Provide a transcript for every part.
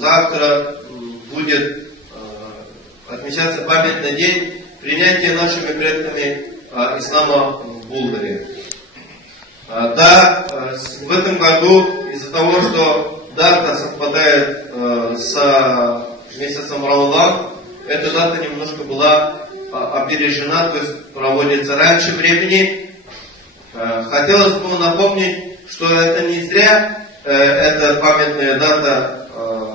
завтра будет отмечаться памятный день принятия нашими предками ислама в Булгарии. Да, в этом году из-за того, что дата совпадает с месяцем Рамадан, эта дата немножко была опережена, то есть проводится раньше времени. Хотелось бы напомнить, что это не зря эта памятная дата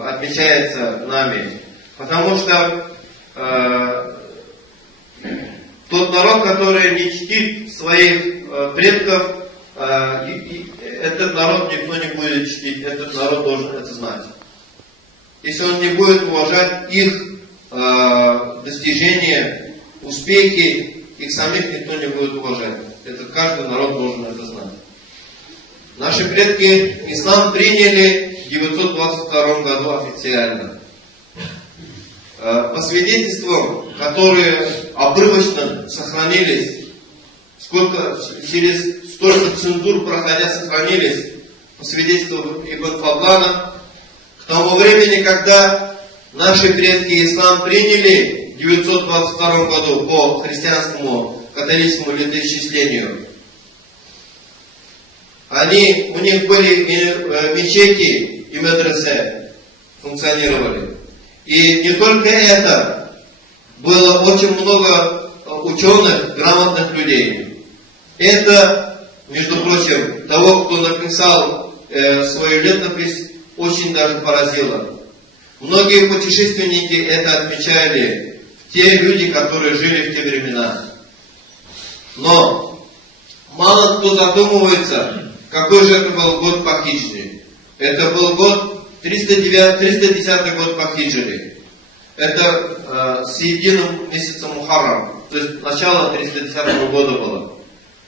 отмечается нами, потому что тот народ, который не чтит своих предков, этот народ никто не будет чтить, этот народ должен это знать. Если он не будет уважать их достижения, успехи, их самих никто не будет уважать. Это каждый народ должен это знать. Наши предки ислам приняли в 922 году официально. По свидетельствам, которые обрывочно сохранились, через столько цензур проходя сохранились, по свидетельству Ибн Фадлана, к тому времени, когда наши предки ислам приняли в 922 году по христианскому католическому летоисчислению, у них были мечети и медресе, функционировали. И не только это, было очень много ученых, грамотных людей. Это, между прочим, того, кто написал свою летопись, очень даже поразило. Многие путешественники это отмечали, те люди, которые жили в те времена. Но мало кто задумывается, какой же это был год по хиджре. Это был год 310 год по хиджре. Это середина месяца Мухаррам, то есть начало 310 года было.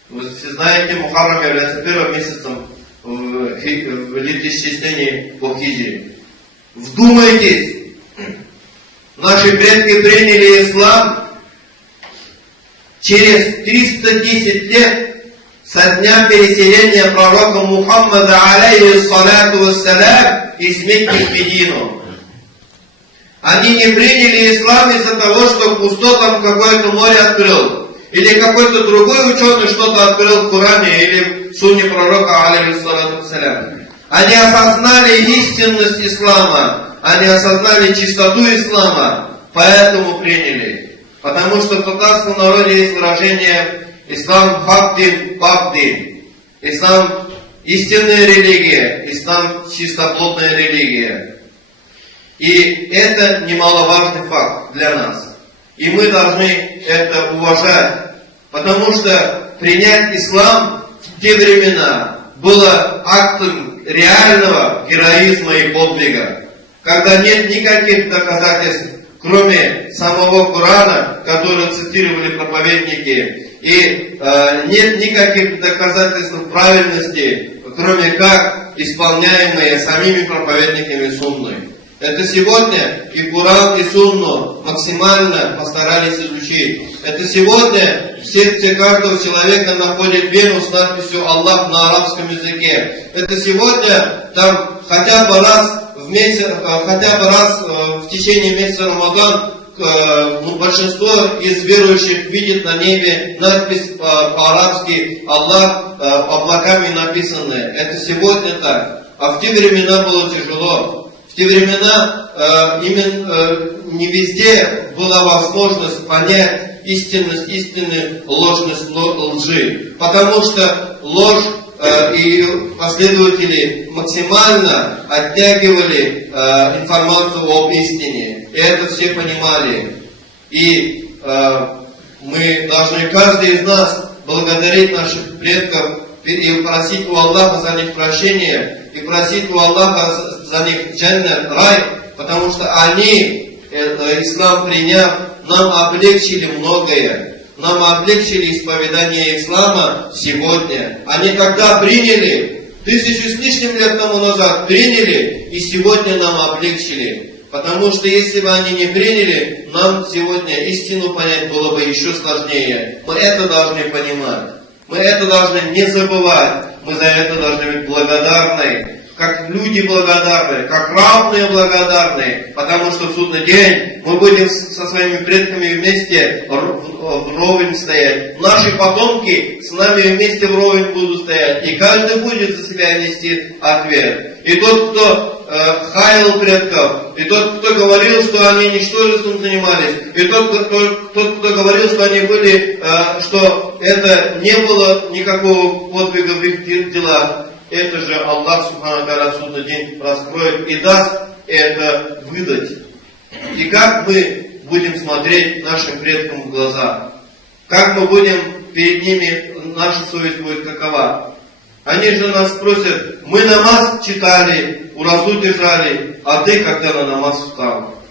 Вы все знаете, Мухаррам является первым месяцем в летоисчислении по хиджре. Вдумайтесь, наши предки приняли ислам через 310 лет со дня переселения пророка Мухаммада, алейхиссалату вассалям, из Мекки в Медину. Они не приняли ислам из-за того, что Кусто там какое-то море открыл, или какой-то другой ученый что-то открыл в Коране или в сунне пророка, алейхиссалату вассалям. Они осознали истинность ислама, они осознали чистоту ислама, поэтому приняли. Потому что в татарском народе есть выражение «Ислам хак-дин, бак-дин». Ислам истинная религия, ислам чистоплотная религия. И это немаловажный факт для нас. И мы должны это уважать. Потому что принять ислам в те времена было актом реального героизма и подвига. Когда нет никаких доказательств, кроме самого Корана, который цитировали проповедники, и нет никаких доказательств правильности, кроме как исполняемые самими проповедниками сунны. Это сегодня и Коран, и сунну максимально постарались изучить. Это сегодня в сердце каждого человека находит вену с надписью «Аллах» на арабском языке. Это сегодня там хотя бы раз в месяц, в течение месяца Рамадан большинство из верующих видит на небе надпись по-арабски «Аллах» облаками написанная. Это сегодня так. А в те времена было тяжело. В те времена не везде была возможность понять истинность истины, ложность лжи. Потому что ложь и последователи максимально оттягивали информацию об истине. И это все понимали. И мы должны, каждый из нас, благодарить наших предков и просить у Аллаха за них прощения, и просить у Аллаха за них джаннат, рай, потому что они, ислам приняв, нам облегчили многое. Нам облегчили исповедание ислама сегодня. Они когда приняли, 1000 с лишним лет тому назад приняли, и сегодня нам облегчили. Потому что если бы они не приняли, нам сегодня истину понять было бы еще сложнее. Мы это должны понимать. Мы это должны не забывать. Мы за это должны быть благодарны. как люди благодарные, как равные благодарные, потому что в судный день мы будем со своими предками вместе вровень стоять. Наши потомки с нами вместе вровень будут стоять, и каждый будет за себя нести ответ. И тот, кто хаял предков, и тот, кто говорил, что они ничтожеством занимались, и тот, кто говорил, что они были, что это не было никакого подвига в их делах, это же Аллах Субхану Тааля в судный день раскроет и даст это выдать. И как мы будем смотреть нашим предкам в глаза? Как мы будем перед ними, наша совесть будет какова? Они же нас спросят: мы намаз читали, уразу держали, а ты когда на намаз встал?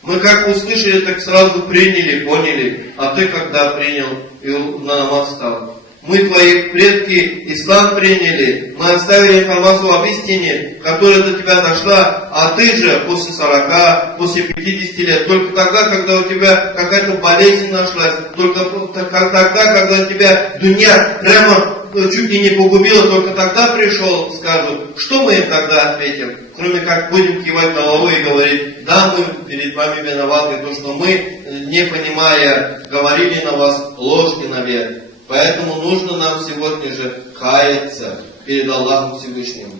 Мы как услышали, так сразу приняли, поняли, а ты когда принял и на намаз встал? Мы, твои предки, ислам приняли, мы оставили информацию об истине, которая до тебя дошла, а ты же после 40, после 50 лет, только тогда, когда у тебя какая-то болезнь нашлась, только тогда, когда тебя дуня прямо чуть ли не погубила, только тогда пришел, скажут, что мы им тогда ответим? Кроме как будем кивать головой и говорить: да, мы перед вами виноваты, то, что мы, не понимая, говорили на вас ложь и навет. Поэтому нужно нам сегодня же каяться перед Аллахом Всевышним.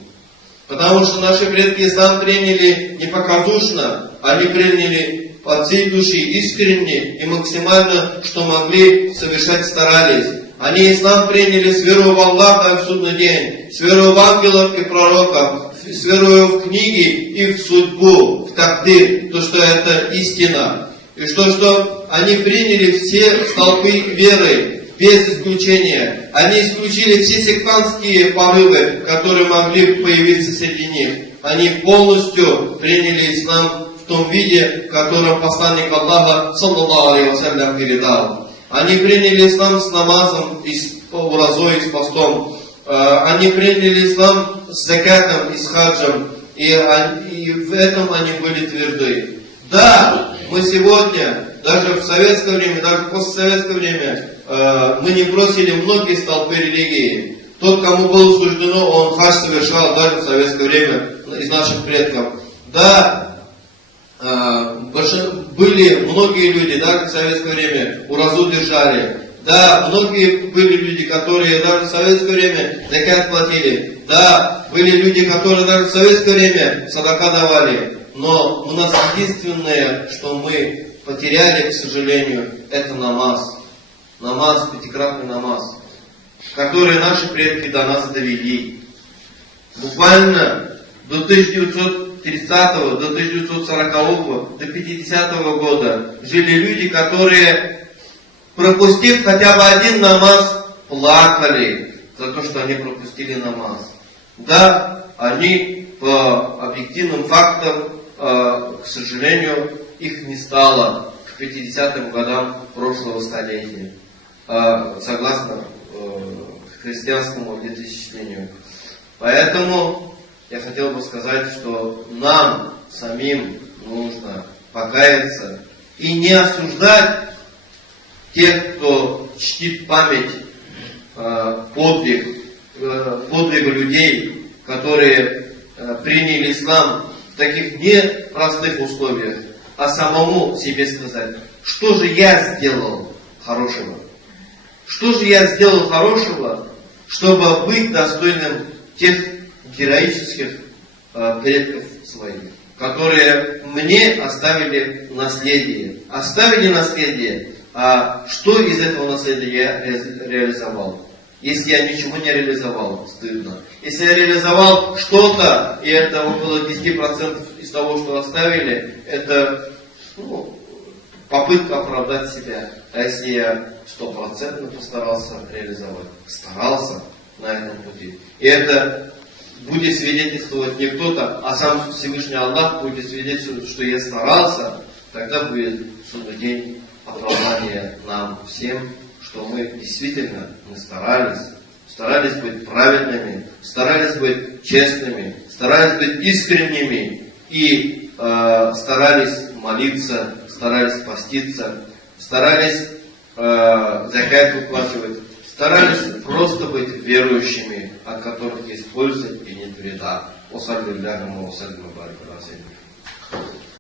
Потому что наши предки ислам приняли не показушно, они приняли от всей души, искренне и максимально, что могли, совершать старались. Они ислам приняли с верой в Аллаха и в судный день, с верой в ангелов и пророков, с верой в книги и в судьбу, в тагдир, то, что это истина. И что они приняли все столпы веры, без исключения. Они исключили все сектантские порывы, которые могли появиться среди них. Они полностью приняли ислам в том виде, в котором посланник Аллаха, саллаллаху алейхи вассалям, передал. Они приняли ислам с намазом, и с уразой, и с постом. Они приняли ислам с закатом и с хаджем. И в этом они были тверды. Да, мы сегодня, даже в советское время, даже в постсоветское время, мы не бросили многие столпы религии. Тот, кому было суждено, он хадж совершал даже в советское время из наших предков. Да, были многие люди, да, в советское время уразу держали. Да, многие были люди, которые даже в советское время закат платили. Да, были люди, которые даже в советское время садака давали. Но у нас единственное, что мы потеряли, к сожалению, это намаз. Намаз, пятикратный намаз, который наши предки до нас довели. Буквально до 1930-го, до 1940-го, до 50-го года жили люди, которые, пропустив хотя бы один намаз, плакали за то, что они пропустили намаз. Да, они по объективным фактам, к сожалению, их не стало к 50-м годам прошлого столетия, согласно христианскому летоисчислению. Поэтому я хотел бы сказать, что нам самим нужно покаяться и не осуждать тех, кто чтит память подвига людей, которые приняли ислам в таких непростых условиях, а самому себе сказать: что же я сделал хорошего? Что же я сделал хорошего, чтобы быть достойным тех героических предков своих, которые мне оставили наследие? Оставили наследие, а что из этого наследия я реализовал? Если я ничего не реализовал, стыдно. Если я реализовал что-то, и это около 10% из того, что оставили, это попытка оправдать себя. А если я 100% постарался реализовать, старался на этом пути, и это будет свидетельствовать не кто-то, а сам Всевышний Аллах будет свидетельствовать, что я старался, тогда будет судный день оправдания нам всем, что мы действительно старались быть праведными, старались быть честными, старались быть искренними и старались молиться, старались поститься, старались закат выплачивать, старались просто быть верующими, от которых есть польза и нет вреда. وصلى اللهم وسلم وبارك على سيدنا